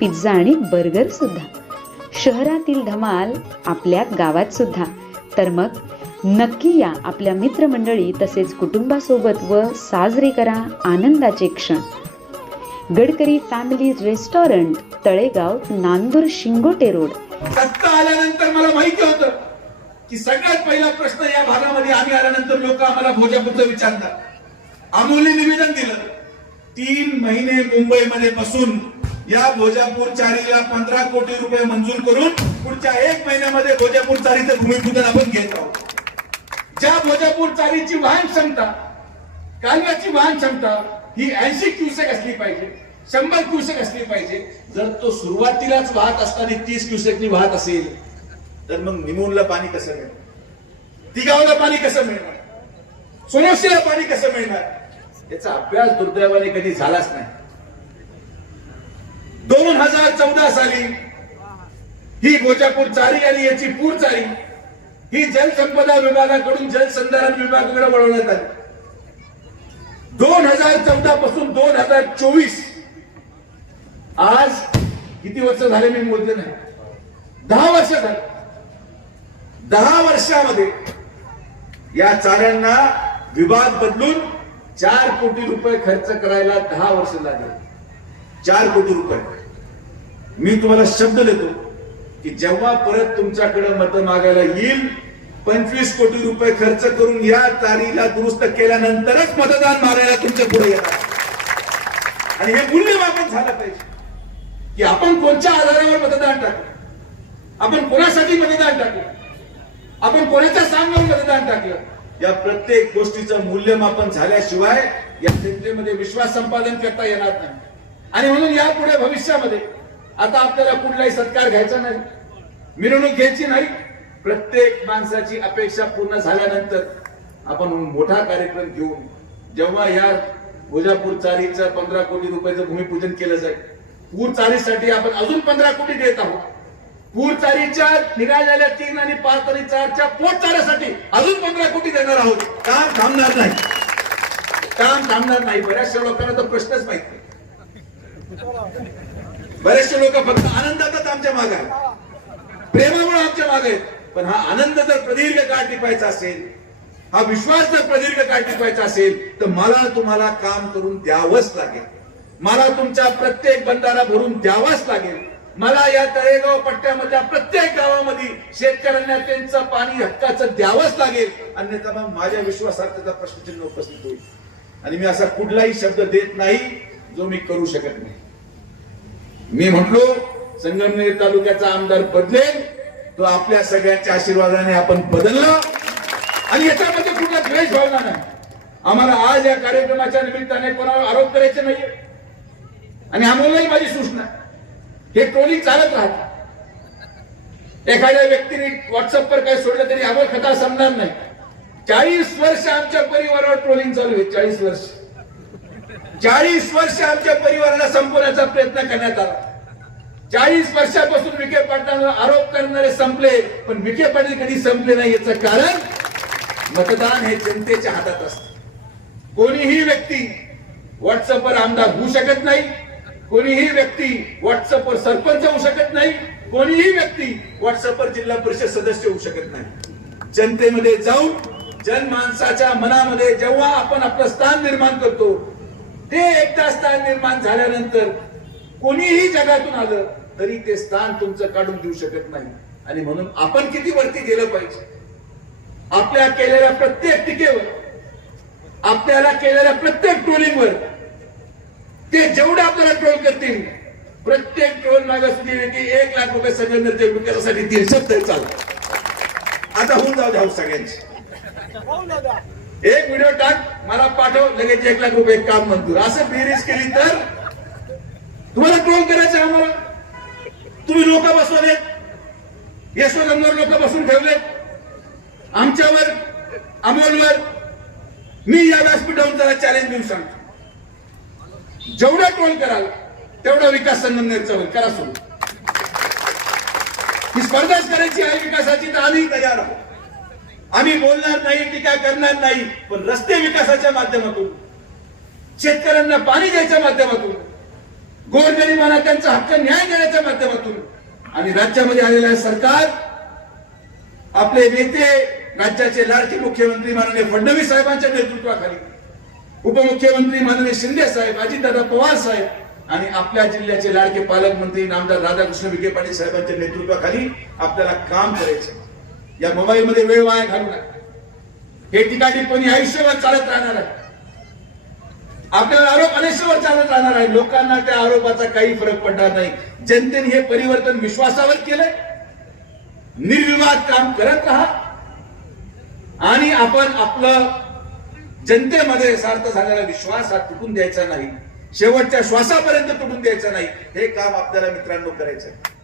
Pizza आणि burger सुद्धा. शहरातील धमाल आपल्या गावात सुद्धा. तर मग नक्की या आपल्या मित्रमंडळी तसेच कुटुंबासोबत व साजरे करा आनंदाचे क्षण. Gadkari family restaurant Talegaon Nandur Shingote road. सत्ता आल्यानंतर मला माहिती होतं की सगळ्यात पहिला प्रश्न या भागामध्ये आम्ही आल्यानंतर लोक आम्हाला भोजापूरचं विचारतात. अमोलने निवेदन दिलं. तीन महिने मुंबईमध्ये बसून या गोजापूर चारीला पंधरा कोटी रुपये मंजूर करून पुढच्या एक महिन्यामध्ये गोजापूर चारीचं भूमिपूजन आपण घेत आहोत. ज्या गोजापूर चारीची वाहन क्षमता कालव्याची वाहन क्षमता ही ऐंशी क्युसेक असली पाहिजे शंभर क्युसेक असली पाहिजे. जर तो सुरुवातीलाच वाहत असताना तीस क्युसेकनी वाहत असेल तर मग निमोनला पाणी कसं मिळणार? तिगावला पाणी कसं मिळणार? सोनोशीला पाणी कसं मिळणार? याचा अभ्यास दुर्दैवाने कधी झालाच नाही. दोन हजार चौदा साली ही गोजापूर चारी आणि याची पूर चारी ही जलसंपदा विभागाकडून जलसंधारण विभागाकडे वळवण्यात आली. दोन हजार चौदा पासून दोन हजार चोवीस आज किती वर्ष झाले मी मोजले नाही. दहा वर्ष झाले. दहा वर्षामध्ये या चाऱ्यांना विभाग बदलून चार कोटी रुपये खर्च करायला दहा वर्ष लागले. चार कोटी रुपये. मी तुम्हाला शब्द देतो की जेव्हा परत तुमच्याकडे मत मागायला येईल पंचवीस कोटी रुपये खर्च करून या तारीला दुरुस्त केल्यानंतरच मतदान मागायला तुमच्यापुढे येणार. आणि हे मूल्यमापन झालं पाहिजे. की आपण कोणत्या आधारावर मतदान टाकलं? आपण कोणासाठी मतदान टाकलं? आपण कोणाच्या सांगावर मतदान टाकलं? या प्रत्येक गोष्टीचं मूल्यमापन झाल्याशिवाय या जनतेमध्ये विश्वास संपादन करता येणार नाही. आणि म्हणून यापुढे भविष्यामध्ये आता आपल्याला कुठलाही सत्कार घ्यायचा नाही मिरवणूक घ्यायची नाही. प्रत्येक माणसाची अपेक्षा पूर्ण झाल्यानंतर आपण मोठा कार्यक्रम घेऊन जेव्हा या गोजापूर चारीचं पंधरा कोटी रुपयाचं भूमिपूजन केलं जाईल पूर चारीसाठी आपण अजून पंधरा कोटी देत आहोत. पूर चारीच्या निघालेल्या तीन आणि पाच आणि चारच्या पोट चाऱ्यासाठी अजून पंधरा कोटी देणार आहोत. काम थांबणार नाही. काम थांबणार नाही. बऱ्याचशा लोकांना तर प्रश्नच माहीत नाही. बरेचसे लोक फक्त आनंदातच आमच्या मागे आहेत. प्रेमामुळे आमच्या मागे आहेत. पण हा आनंद जर प्रदीर्घ काळ टिपायचा असेल हा विश्वास जर प्रदीर्घ काळ टिपायचा असेल तर मला तुम्हाला काम करून द्यावंच लागेल. मला तुमच्या प्रत्येक बंधारा भरून द्यावाच लागेल. मला या तळेगाव पट्ट्यामधल्या प्रत्येक गावामध्ये शेतकऱ्यांना त्यांचं पाणी हक्काचं द्यावंच लागेल. अन्यथा मग माझ्या विश्वासात त्याचा प्रश्नचिन्ह उपस्थित होईल. आणि मी असा कुठलाही शब्द देत नाही. जो मी करू शकत नाही. मी म्हटलो संगमनेर तालुक्याचा आमदार बदलेल तो आपल्या सगळ्यांच्या आशीर्वादाने आपण बदलला. आणि याच्यामध्ये कुठला द्वेष भावना नाही. आम्हाला आज या कार्यक्रमाच्या निमित्ताने कोणावर आरोप करायचे नाहीये. आणि आम्हालाही माझी सूचना हे ट्रोलिंग चालत राहत. एखाद्या व्यक्तीने व्हॉट्सअपवर काय सोडलं तरी आम्हाला कथा समजणार नाही. चाळीस वर्ष आमच्या परिवारावर ट्रोलिंग चालू आहे चाळीस वर्ष. चाळीस वर्ष आमच्या परिवाराला संपवण्याचा प्रयत्न करण्यात आला. चाळीस वर्षापासून विखे पाटलांवर आरोप करणारे संपले पण विखे पाटील कधी संपले नाही याचं कारण मतदान हे जनतेच्या हातात असते. कोणीही व्यक्ती व्हॉट्सअपवर आमदार होऊ शकत नाही कोणीही व्यक्ती व्हॉट्सअपवर सरपंच होऊ शकत नाही कोणीही व्यक्ती व्हॉट्सअपवर जिल्हा परिषद सदस्य होऊ शकत नाही. जनतेमध्ये जाऊन जनमानसाच्या मनामध्ये जेव्हा आपण आपलं स्थान निर्माण करतो ते एकदा स्थान निर्माण झाल्यानंतर कोणीही जगातून आलं तरी ते स्थान तुमचं काढून देऊ शकत नाही. आणि म्हणून आपण किती वरती गेलं पाहिजे? आपल्या केलेल्या प्रत्येक टीकेवर आपल्याला केलेल्या प्रत्येक ट्रोलिंगवर ते जेवढे आपल्याला ट्रोल करतील प्रत्येक ट्रोल मागे की एक लाख रुपये संगमनेरच्या विकासासाठी दिल शब्द चालतात आता होऊन जाऊ द्या हो सगळ्यांची. एक व्हिडिओ टाक मला पाठव लगेच एक लाख रुपये काम मंजूर असं बेरीज केली तर तुम्हाला ट्रोल करायचं आम्हाला. तुम्ही लोक बसवलेत. यशवंतवर लोक बसून ठेवलेत. आमच्यावर अमोलवर मी या व्यासपीठावरून त्याला चॅलेंज देऊन सांगतो. जेवढा ट्रोल कराल तेवढा विकास संगमनेरचा होईल. करा सुरू. ही स्पर्धाच करायची आहे विकासाची तर आम्ही तयार आहोत. आम्ही बोलणार नाही टीका करणार नाही पण रस्ते विकासाच्या माध्यमातून शेतकऱ्यांना पाणी द्यायच्या माध्यमातून गोरगरिबांना त्यांचा हक्क न्याय देण्याच्या माध्यमातून आणि राज्यामध्ये आलेलं सरकार आपले नेते राज्याचे लाडके मुख्यमंत्री माननीय फडणवीस साहेबांच्या नेतृत्वाखाली उपमुख्यमंत्री माननीय शिंदे साहेब अजितदादा पवार साहेब आणि आपल्या जिल्ह्याचे लाडके पालकमंत्री नामदार राधाकृष्ण विखे पाटील साहेबांच्या नेतृत्वाखाली आपल्याला काम करायचं या मोबाईलमध्ये वेळ वाया घालू नका. हे ठिकाणी कोणी आयुष्यभर चालत राहणार आहे. आपल्याला आरोप आयुष्यभर चालत राहणार आहे. लोकांना त्या आरोपाचा काही फरक पडणार नाही. जनतेने हे परिवर्तन विश्वासावर केलंय. निर्विवाद काम करत राहा. आणि आपण आपलं जनतेमध्ये सार्थ झालेला विश्वास हा तुटून द्यायचा नाही. शेवटच्या श्वासापर्यंत तुटून द्यायचा नाही. हे काम आपल्याला मित्रांनो करायचं आहे